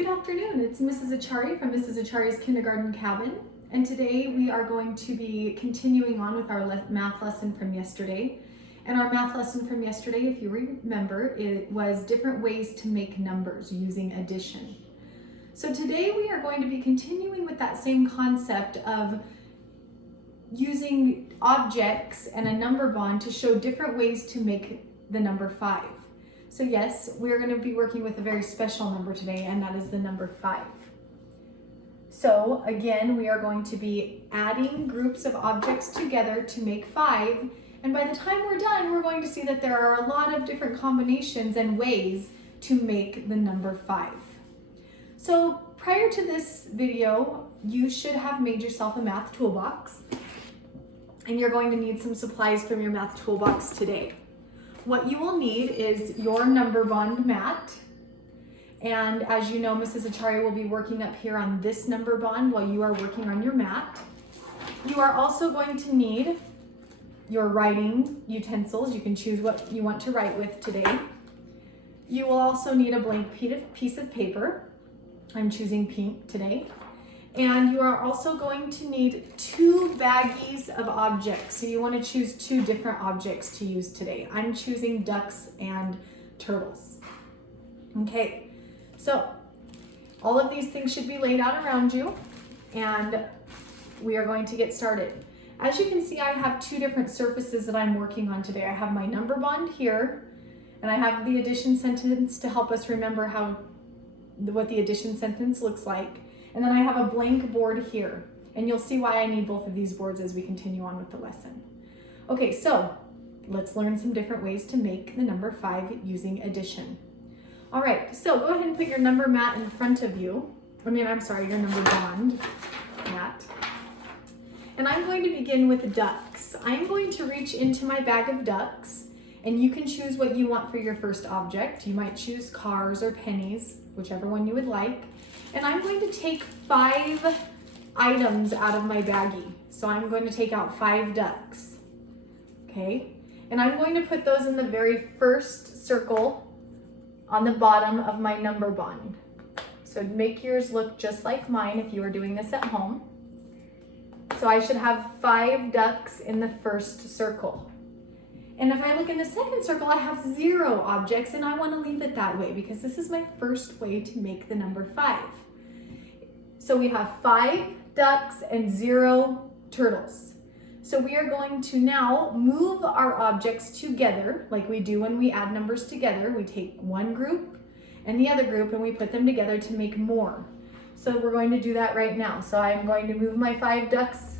Good afternoon, it's Mrs. Achari from Mrs. Achari's Kindergarten Cabin, and today we are going to be continuing on with our math lesson from yesterday. And our math lesson from yesterday, if you remember, it was different ways to make numbers using addition. So today we are going to be continuing with that same concept of using objects and a number bond to show different ways to make the number 5. So yes, we're going to be working with a very special number today, and that is the number 5. So again, we are going to be adding groups of objects together to make 5, and by the time we're done, we're going to see that there are a lot of different combinations and ways to make the number 5. So prior to this video, you should have made yourself a math toolbox, and you're going to need some supplies from your math toolbox today. What you will need is your number bond mat, and as you know, Mrs. Achari will be working up here on this number bond while you are working on your mat. You are also going to need your writing utensils. You can choose what you want to write with today. You will also need a blank piece of paper. I'm choosing pink today. And you are also going to need 2 baggies of objects. So you want to choose 2 different objects to use today. I'm choosing ducks and turtles. Okay, so all of these things should be laid out around you, and we are going to get started. As you can see, I have 2 different surfaces that I'm working on today. I have my number bond here, and I have the addition sentence to help us remember what the addition sentence looks like. And then I have a blank board here, and you'll see why I need both of these boards as we continue on with the lesson. Okay, so let's learn some different ways to make the number 5 using addition. All right, so go ahead and put your number mat in front of you. Your number bond mat. And I'm going to begin with ducks. I'm going to reach into my bag of ducks, and you can choose what you want for your first object. You might choose cars or pennies, whichever one you would like. And I'm going to take 5 items out of my baggie. So I'm going to take out 5 ducks, okay? And I'm going to put those in the very first circle on the bottom of my number bond. So make yours look just like mine if you are doing this at home. So I should have 5 ducks in the first circle. And if I look in the second circle, I have 0 objects, and I want to leave it that way because this is my first way to make the number 5. So we have 5 ducks and 0 turtles. So we are going to now move our objects together like we do when we add numbers together. We take one group and the other group and we put them together to make more. So we're going to do that right now. So I'm going to move my 5 ducks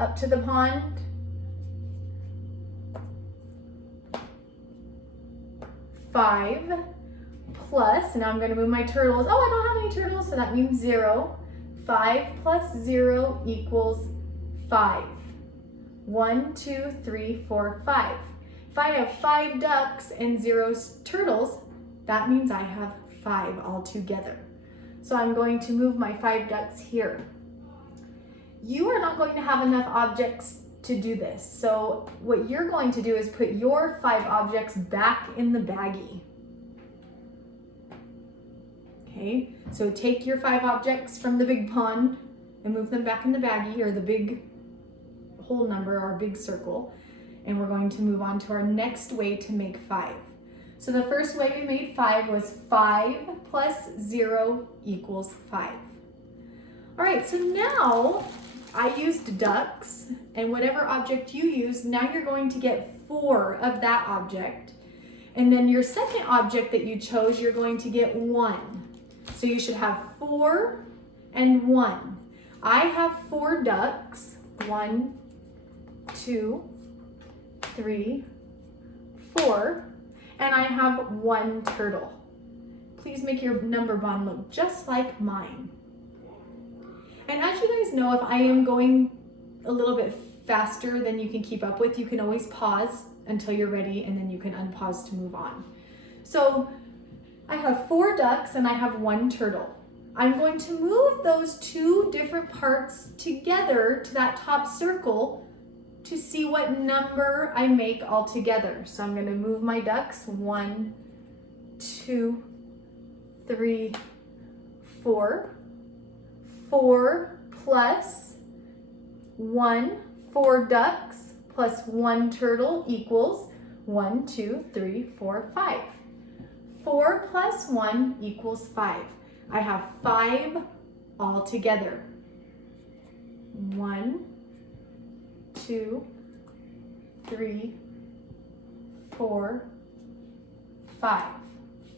up to the pond. 5 plus, now I'm going to move my turtles. Oh, I don't have any turtles, so that means 0. 5 plus 0 equals 5. 1, 2, 3, 4, 5. If I have 5 ducks and 0 turtles, that means I have 5 altogether. So I'm going to move my 5 ducks here. You are not going to have enough objects to do this. So what you're going to do is put your 5 objects back in the baggie. Okay, so take your 5 objects from the big pond and move them back in the baggie, or the big whole number, our big circle, and we're going to move on to our next way to make 5. So the first way we made 5 was 5 plus 0 equals 5. All right, so now I used ducks, and whatever object you use, now you're going to get 4 of that object. And then your second object that you chose, you're going to get 1. So you should have 4 and 1. I have 4 ducks. 1, 2, 3, 4. And I have 1 turtle. Please make your number bond look just like mine. And as you guys know, if I am going a little bit faster than you can keep up with, you can always pause until you're ready, and then you can unpause to move on. So I have 4 ducks and I have 1 turtle. I'm going to move those 2 different parts together to that top circle to see what number I make all together. So I'm going to move my ducks 1, 2, 3, 4. 4 plus 1, 4 ducks plus 1 turtle equals 1, 2, 3, 4, 5. 4 plus 1 equals 5. I have 5 all together. 1, 2, 3, 4, 5.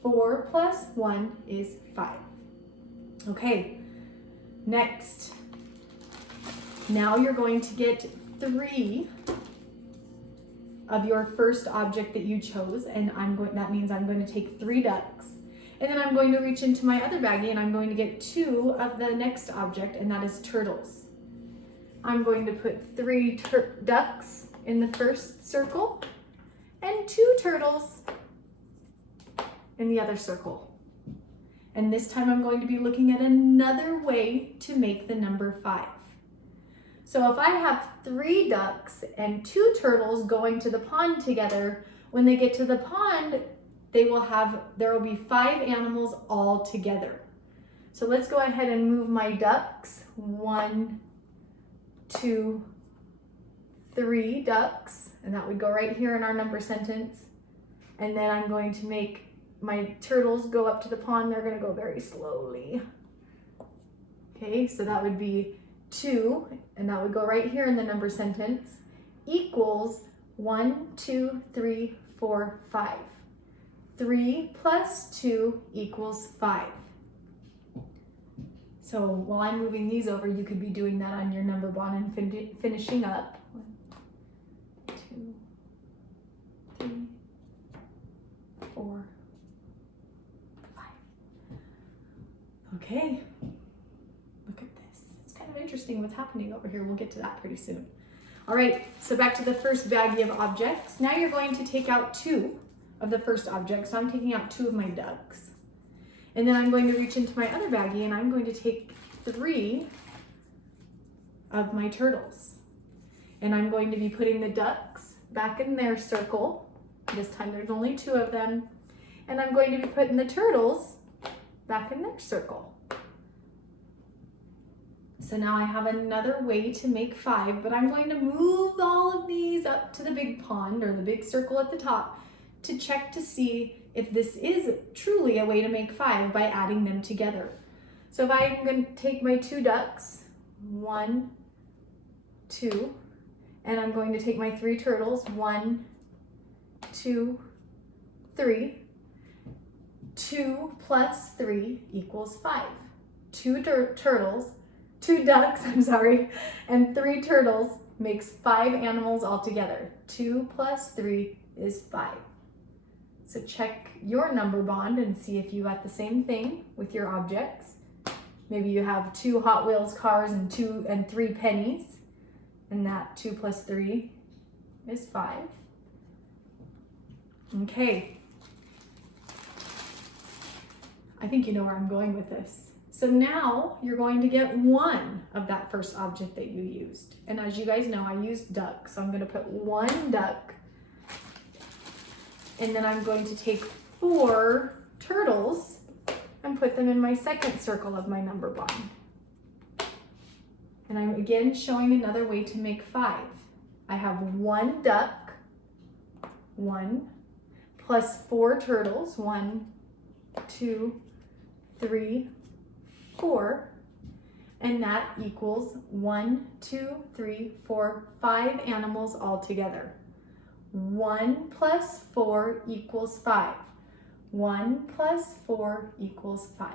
4 plus 1 is 5. Okay, next. Now you're going to get 3 of your first object that you chose, and that means I'm going to take 3 ducks. And then I'm going to reach into my other baggie and I'm going to get 2 of the next object, and that is turtles. I'm going to put 3 ducks in the first circle and 2 turtles in the other circle. And this time I'm going to be looking at another way to make the number 5. So if I have 3 ducks and 2 turtles going to the pond together, when they get to the pond, there will be 5 animals all together. So let's go ahead and move my ducks. 1, 2, 3 ducks, and that would go right here in our number sentence. And then I'm going to make my turtles go up to the pond. They're going to go very slowly. Okay, so that would be 2, and that would go right here in the number sentence, equals 1, 2, 3, 4, 5. 3 plus 2 equals 5. So while I'm moving these over, you could be doing that on your number bond and finishing up. 1, 2, 3, 4, 5. Okay, look at this. It's kind of interesting what's happening over here. We'll get to that pretty soon. All right, so back to the first baggie of objects. Now you're going to take out 2 of the first object. So I'm taking out 2 of my ducks. And then I'm going to reach into my other baggie and I'm going to take 3 of my turtles. And I'm going to be putting the ducks back in their circle. This time there's only 2 of them. And I'm going to be putting the turtles back in their circle. So now I have another way to make 5, but I'm going to move all of these up to the big pond or the big circle at the top to check to see if this is truly a way to make 5 by adding them together. So if I'm going to take my 2 ducks, 1, 2, and I'm going to take my 3 turtles, 1, 2, 3. 2 plus 3 equals 5. 2 ducks, and 3 turtles makes 5 animals altogether. 2 plus 3 is 5. So check your number bond and see if you got the same thing with your objects. Maybe you have 2 Hot Wheels cars and 3 pennies, and that 2 plus 3 is 5. Okay. I think you know where I'm going with this. So now you're going to get 1 of that first object that you used. And as you guys know, I used duck. So I'm going to put 1 duck. And then I'm going to take 4 turtles and put them in my second circle of my number bond. And I'm again showing another way to make 5. I have 1 duck, 1, plus 4 turtles, 1, 2, 3, 4, and that equals 1, 2, 3, 4, 5 animals all together. 1 plus 4 equals 5. 1 plus 4 equals 5.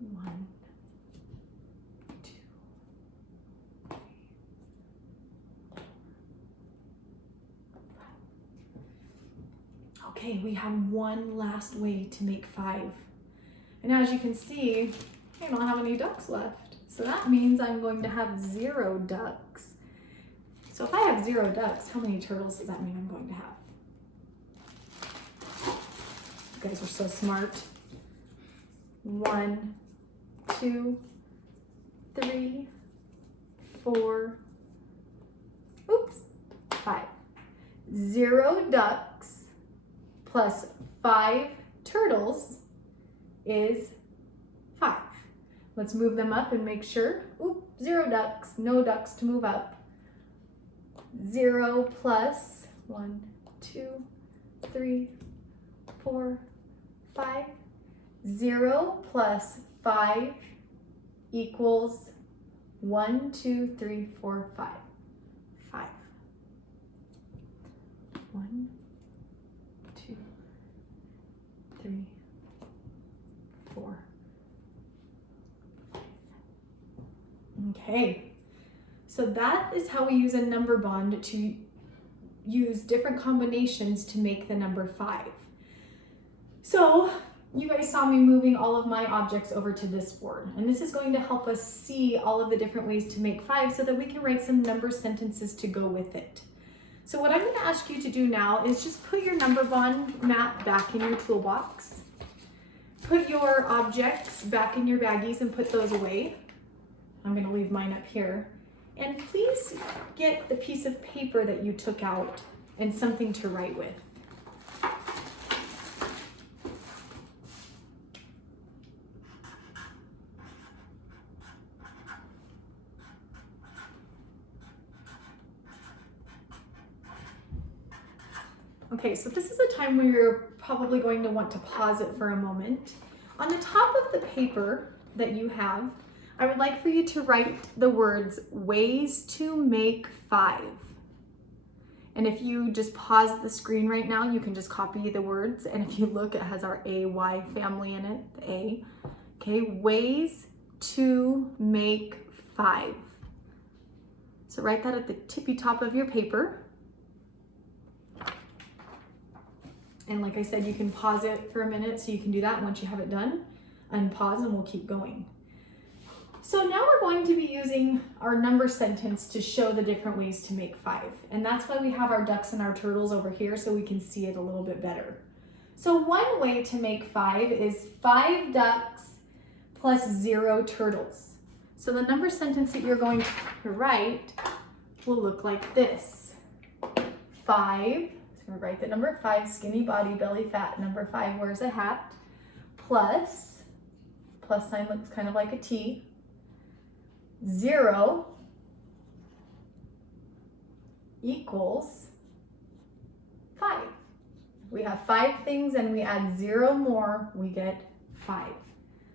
1, 2, 3, 4, 5. Okay, we have one last way to make 5. And as you can see, I don't have any ducks left. So that means I'm going to have 0 ducks. So if I have 0 ducks, how many turtles does that mean I'm going to have? You guys are so smart. 1, 2, 3, 4, 5. 0 ducks plus 5 turtles is 5. Let's move them up and make sure. Oop, 0 ducks, no ducks to move up. 0 plus 1, 2, 3, 4, 5. 0 plus 5 equals 1, 2, 3, 4, 5. 5. 1, 2, 3, 4. Okay, so that is how we use a number bond to use different combinations to make the number 5. So you guys saw me moving all of my objects over to this board, and this is going to help us see all of the different ways to make 5 so that we can write some number sentences to go with it. So what I'm going to ask you to do now is just put your number bond mat back in your toolbox. Put your objects back in your baggies and put those away. I'm going to leave mine up here. And please get the piece of paper that you took out and something to write with. Okay, so this is a time where you're probably going to want to pause it for a moment. On the top of the paper that you have, I would like for you to write the words ways to make 5. And if you just pause the screen right now, you can just copy the words. And if you look, it has our AY family in it, the A. Okay, ways to make 5. So write that at the tippy top of your paper. And like I said, you can pause it for a minute so you can do that. Once you have it done, unpause and we'll keep going. So now we're going to be using our number sentence to show the different ways to make 5. And that's why we have our ducks and our turtles over here so we can see it a little bit better. So one way to make 5 is 5 ducks plus 0 turtles. So the number sentence that you're going to write will look like this. 5, so we write the number 5, skinny body, belly fat. Number 5 wears a hat, plus sign looks kind of like a T. 0 equals 5. We have 5 things and we add 0 more, we get 5.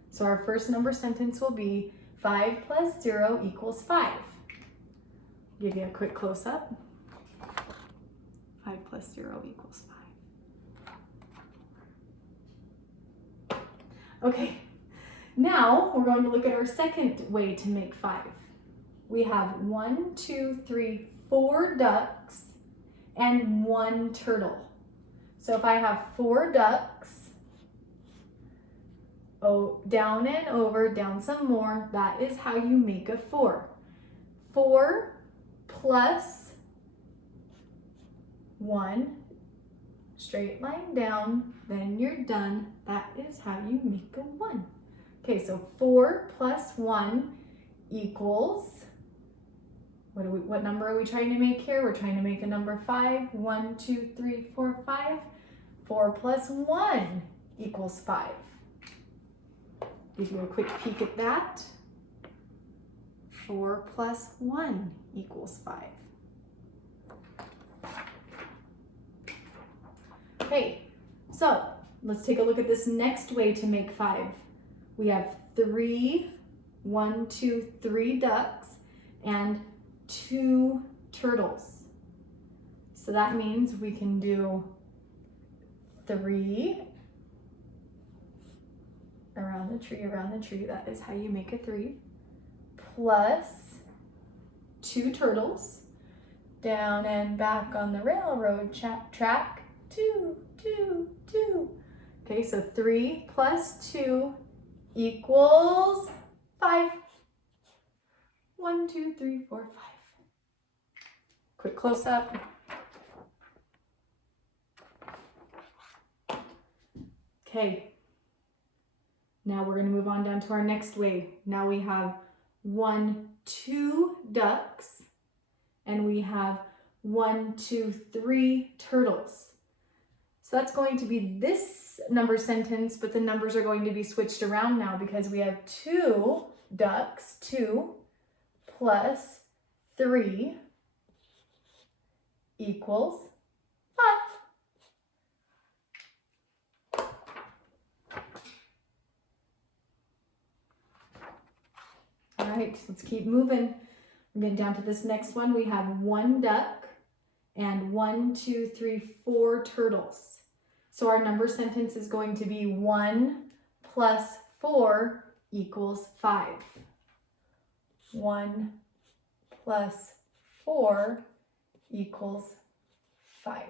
So our first number sentence will be 5 plus 0 equals 5. Give you a quick close-up. 5 plus 0 equals 5. Okay. Now we're going to look at our second way to make 5. We have 1, 2, 3, 4 ducks and 1 turtle. So if I have 4 ducks, down and over, down some more, that is how you make a 4. 4 plus 1, straight line down, then you're done. That is how you make a 1. Okay, so 4 plus 1 equals, what number are we trying to make here? We're trying to make a number 5. 1, 2, 3, 4, 5. 4 plus 1 equals 5. Give you a quick peek at that. 4 plus 1 equals 5. Okay, so let's take a look at this next way to make 5. We have 3 ducks and 2 turtles. So that means we can do 3 around the tree, that is how you make a 3, plus 2 turtles, down and back on the railroad track, 2, 2, 2. Okay, so 3 plus 2 equals 5. 1, 2, 3, 4, 5. Quick close up. Okay. Now we're going to move on down to our next way. Now we have 1, 2 ducks and we have 1, 2, 3 turtles. So So that's going to be this number sentence, but the numbers are going to be switched around now because we have 2 ducks, 2 plus 3 equals 5. All right, let's keep moving. We're getting down to this next one. We have 1 duck and 1, 2, 3, 4 turtles. So our number sentence is going to be 1 plus 4 equals 5. 1 plus 4 equals 5.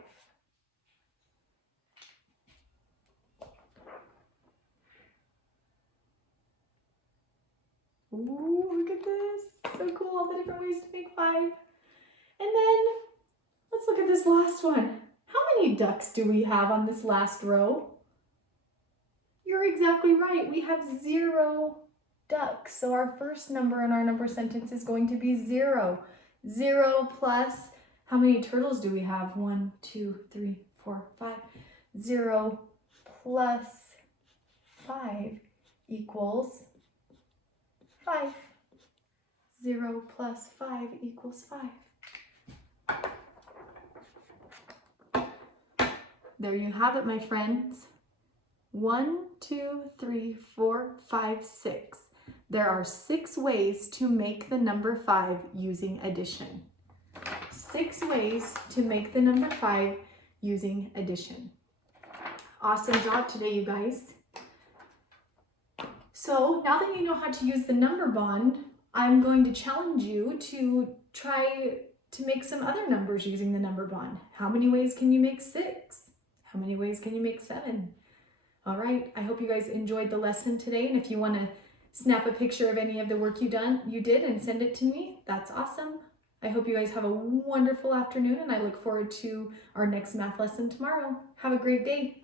Ooh, look at this. So cool, all the different ways to make 5. And then let's look at this last one. How many ducks do we have on this last row? You're exactly right. We have 0 ducks. So our first number in our number sentence is going to be 0. 0 plus, how many turtles do we have? 1, 2, 3, 4, 5. 0 plus 5 equals 5. 0 plus 5 equals 5. There you have it, my friends. 1, 2, 3, 4, 5, 6. There are 6 ways to make the number 5 using addition. 6 ways to make the number 5 using addition. Awesome job today, you guys. So now that you know how to use the number bond, I'm going to challenge you to try to make some other numbers using the number bond. How many ways can you make 6? How many ways can you make 7? All right, I hope you guys enjoyed the lesson today, and if you want to snap a picture of any of the work you did and send it to me, that's awesome. I hope you guys have a wonderful afternoon, and I look forward to our next math lesson tomorrow. Have a great day.